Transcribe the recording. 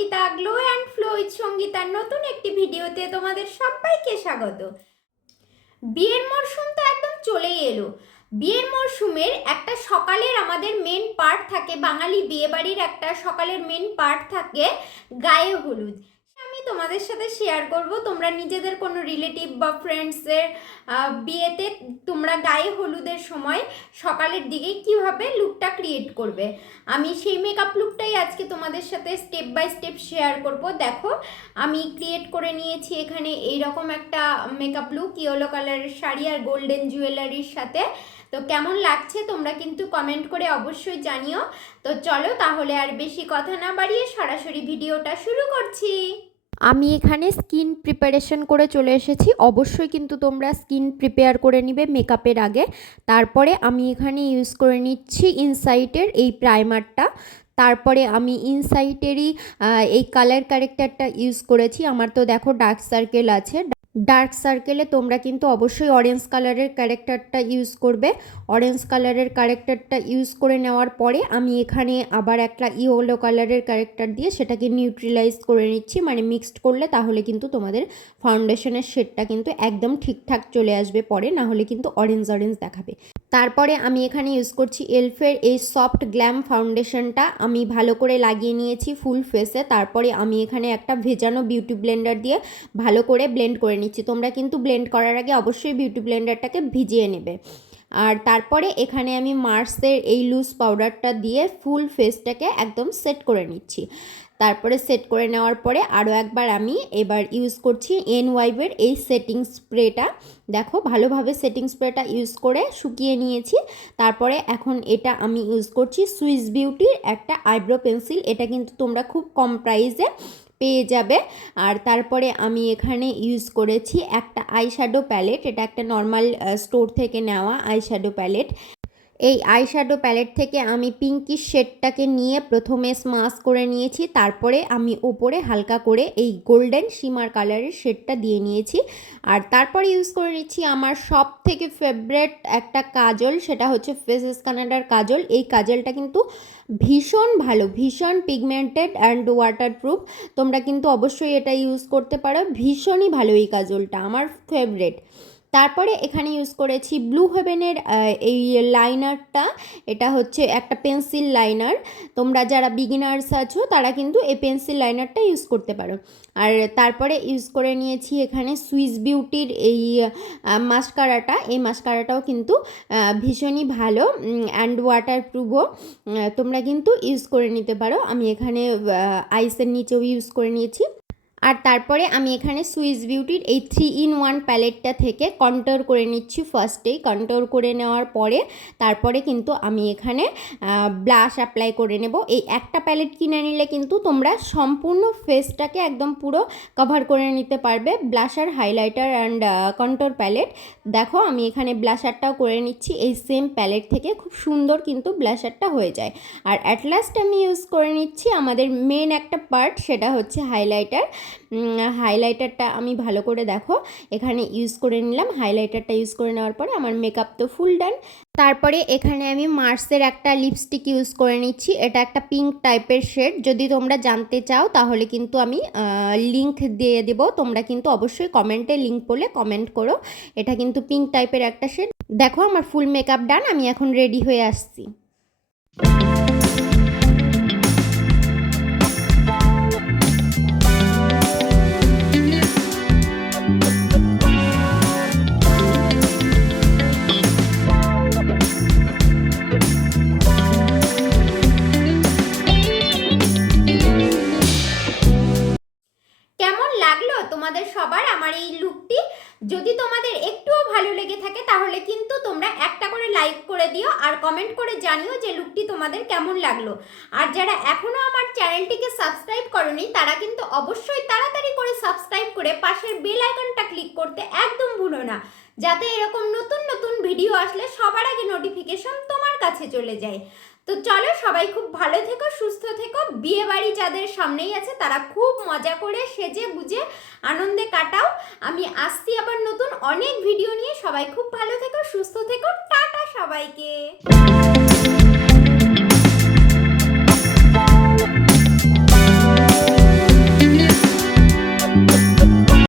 Sangeeta, glow and flow with সঙ্গীতার নতুন একটি ভিডিওতে তোমাদের সবাইকে স্বাগত। বিয়ের মরশুম তো একদম চলেই এলো। বিয়ের মরশুমের একটা সকালের আমাদের মেন পার্ট থাকে, বাঙালি বিয়েবাড়ির একটা সকালের মেন পার্ট থাকে গায়ে হলুদ। আমি তোমাদের সাথে শেয়ার করব, তোমরা নিজেদের কোনো রিলেটিভ বা ফ্রেন্ডসের বিয়েতে তোমরা গায়ে হলুদের সময় সকালের দিকে কিভাবে লুকটা ক্রিয়েট করবে। আমি সেই মেকআপ লুকটাই আজকে তোমাদের সাথে স্টেপ বাই স্টেপ শেয়ার করব। দেখো, আমি ক্রিয়েট করে নিয়েছি এখানে এইরকম একটা মেকআপ লুক, ইয়েলো কালারের শাড়ি আর গোল্ডেন জুয়েলারির সাথে। তো কেমন লাগছে তোমরা কিন্তু কমেন্ট করে অবশ্যই জানিও। তো চলো তাহলে আর বেশি কথা না বাড়িয়ে সরাসরি ভিডিওটা শুরু করছি। আমি এখানে স্কিন প্রিপারেশন করে চলে এসেছি। অবশ্যই কিন্তু তোমরা স্কিন প্রিপেয়ার করে নিবে মেকআপের আগে। তারপরে আমি এখানে ইউজ করে নিচ্ছি ইনসাইটের এই প্রাইমারটা। তারপরে আমি ইনসাইটেরই এই কালার কারেক্টারটা ইউজ করেছি। আমার তো দেখো ডার্ক সার্কেল আছে, ডার্ক সার্কেলে তোমরা কিন্তু অবশ্যই অরেঞ্জ কালারের ক্যারেক্টারটা ইউজ করবে। অরেঞ্জ কালারের ক্যারেক্টারটা ইউজ করে নেওয়ার পরে আমি এখানে আবার একটা ইয়েলো কালারের ক্যারেক্টার দিয়ে সেটাকে নিউট্রিলাইজ করে নিচ্ছি, মানে মিক্সড করলে তাহলে কিন্তু তোমাদের ফাউন্ডেশনের শেডটা কিন্তু একদম ঠিকঠাক চলে আসবে পরে, না হলে কিন্তু অরেঞ্জ অরেঞ্জ দেখাবে। তারপরে আমি এখানে ইউজ করছি এলফের এই সফট গ্ল্যাম ফাউন্ডেশনটা। আমি ভালো করে লাগিয়ে নিয়েছি ফুল ফেসে। তারপরে আমি এখানে একটা ভেজানো বিউটি ব্লেন্ডার দিয়ে ভালো করে ব্লেন্ড করে নিচ্ছি। তোমরা কিন্তু ব্লেন্ড করার আগে অবশ্যই বিউটি ব্লেন্ডারটাকে ভিজিয়ে নেবে। আর তারপরে এখানে আমি মার্সের এই লুজ পাউডারটা দিয়ে ফুল ফেসটাকে একদম সেট করে নিচ্ছি। তারপরে সেট করে নেওয়ার পরে আরও একবার আমি এবার ইউজ করছি এনওয়াইভের এই সেটিং স্প্রেটা। দেখো ভালোভাবে সেটিং স্প্রেটা ইউজ করে শুকিয়ে নিয়েছি। তারপরে এখন এটা আমি ইউজ করছি সুইস বিউটির একটা আইব্রো পেন্সিল। এটা কিন্তু তোমরা খুব কম প্রাইসে পেয়ে যাবে। আর তারপরে আমি এখানে ইউজ করেছি একটা আইশ্যাডো প্যালেট। এটা একটা নর্মাল স্টোর থেকে নেওয়া আইশ্যাডো প্যালেট। এই আইশ্যাডো প্যালেট থেকে আমি পিঙ্কিশ শেডটাকে নিয়ে প্রথমে স্মাশ করে নিয়েছি। তারপরে আমি ওপরে হালকা করে এই গোল্ডেন শিমার কালারের শেডটা দিয়ে নিয়েছি। আর তারপরে ইউজ করে নিচ্ছি আমার সব থেকে ফেভারেট একটা কাজল, সেটা হচ্ছে ফেসেস কানাডার কাজল। এই কাজলটা কিন্তু ভীষণ ভালো, ভীষণ পিগমেন্টেড অ্যান্ড ওয়াটারপ্রুফ। তোমরা কিন্তু অবশ্যই এটা ইউজ করতে পারো, ভীষণই ভালো এই কাজলটা, আমার ফেভারেট। তারপরে এখানে ইউজ করেছি ব্লু হেভেনের এই লাইনারটা। এটা হচ্ছে একটা পেন্সিল লাইনার। তোমরা যারা বিগিনার্স আছো তারা কিন্তু এই পেন্সিল লাইনারটা ইউজ করতে পারো। আর তারপরে ইউজ করে নিয়েছি এখানে সুইস বিউটির এই মাস্কারাটা। এই মাস্কারাটাও কিন্তু ভীষণই ভালো অ্যান্ড ওয়াটারপ্রুফও। তোমরা কিন্তু ইউজ করে নিতে পারো। আমি এখানে আইসের নিচেও ইউজ করে নিয়েছি। আর তারপরে আমি এখানে সুইস বিউটির এই 3-in-1 প্যালেটটা থেকে কন্ট্যুর করে নিচ্ছি। ফার্স্টেই কন্ট্যুর করে নেওয়ার পরে তারপরে কিন্তু আমি এখানে ব্লাশ অ্যাপ্লাই করে নেব। এই একটা প্যালেট কিনে নিলে কিন্তু তোমরা সম্পূর্ণ ফেসটাকে একদম পুরো কভার করে নিতে পারবে। Blusher, highlighter and contour palette. দেখো আমি এখানে ব্লাশারটাও করে নিচ্ছি এই সেম প্যালেট থেকে। খুব সুন্দর কিন্তু ব্লাশারটা হয়ে যায়। আর অ্যাট লাস্ট আমি ইউজ করে নিচ্ছি আমাদের মেন একটা পার্ট, সেটা হচ্ছে হাইলাইটার। হাইলাইটারটা আমি ভালো করে দেখো এখানে ইউজ করে নিলাম। হাইলাইটারটা ইউজ করে নেওয়ার পরে আমার মেকআপ তো ফুল ডান। তারপরে এখানে আমি মার্সের একটা লিপস্টিক ইউজ করে নিচ্ছি। এটা একটা পিঙ্ক টাইপের শেড। যদি তোমরা জানতে চাও তাহলে কিন্তু আমি লিঙ্ক দিয়ে দেবো। তোমরা কিন্তু অবশ্যই কমেন্টে লিঙ্ক বলে কমেন্ট করো। এটা কিন্তু পিঙ্ক টাইপের একটা শেড। দেখো আমার ফুল মেকআপ ডান, আমি এখন রেডি হয়ে আসছি। তোমাদের সবার আমার এই লুকটি যদি তোমাদের একটুও ভালো লেগে থাকে তাহলে কিন্তু তোমরা একটা করে লাইক করে দিও আর কমেন্ট করে জানিও যে লুকটি তোমাদের কেমন লাগলো। আর যারা এখনো আমার চ্যানেলটিকে সাবস্ক্রাইব করোনি তারা কিন্তু অবশ্যই তাড়াতাড়ি করে সাবস্ক্রাইব করে পাশের বেল আইকনটা ক্লিক করতে একদম ভুলো না, যাতে এরকম নতুন নতুন ভিডিও আসলে সবার আগে নোটিফিকেশন তোমার কাছে চলে যায়। তো চলো সবাই খুব ভালো থেকো, সুস্থ থেকো। বিয়ে বাড়ি যাদের সামনেই আছে তারা খুব মজা করে সেজে বুঝে আনন্দে কাটাও। আমি আসছি আবার নতুন অনেক ভিডিও নিয়ে। সবাই খুব ভালো থেকো, সুস্থ থেকো। টাটা সবাইকে।